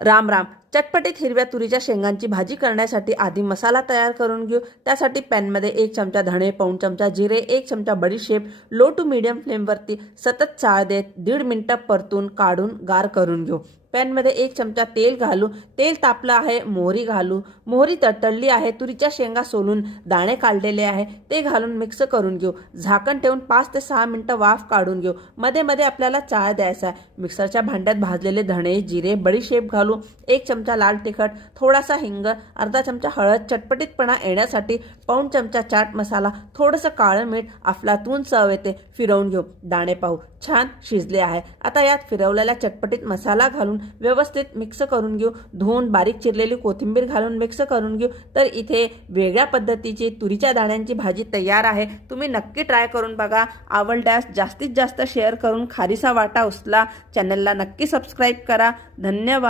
राम राम. चटपटीत हिरव्या तुरीच्या शेंगांची भाजी करण्यासाठी आधी मसाला तयार करून घेऊ. त्यासाठी पॅनमध्ये 1 चमचा धणे, पाऊण चमचा जिरे, 1 चमचा बडीशेप लो टू मीडियम फ्लेमवरती सतत चाळ देत 1.5 मिनिटं परतून काढून गार करून घेऊ. पॅनमध्ये 1 चमचा तेल घालू. तेल तापलं आहे, मोहरी घालू. मोहरी तडतडली आहे, तुरीच्या शेंगा सोलून दाणे काढलेले आहे ते घालून मिक्स करून घेऊ. झाकण ठेवून 5 ते 6 मिनिटं वाफ काढून घेऊ. मध्ये मध्ये आपल्याला चाळ द्यायचा आहे. मिक्सरच्या भांड्यात भाजलेले धणे, जिरे, बडीशेप घालू. 1 चमचा लाल तिखट, थोडासा हिंग, अर्धा चमचा हळद, चटपटीतपणा येण्यासाठी पाऊण चमचा चाट मसाला, थोडंसं काळं मीठ, अफलातून चव येते. फिरवून घेऊ. दाणे पाहू छान शिजले आहे. आता यात फिरवलेला चटपटीत मसाला घालून व्यवस्थित मिक्स करून घेऊ. धुवून बारीक चिरलेली कोथिंबीर घालून मिक्स करून घेऊ. तर इथे वेगळ्या पद्धतीची तुरीच्या दाण्यांची भाजी तयार आहे. तुम्ही नक्की ट्राय करून बघा. आवडल्यास जास्तीत जास्त शेअर करून खारीचा वाटा उचला. चॅनलला नक्की सबस्क्राईब करा. धन्यवाद.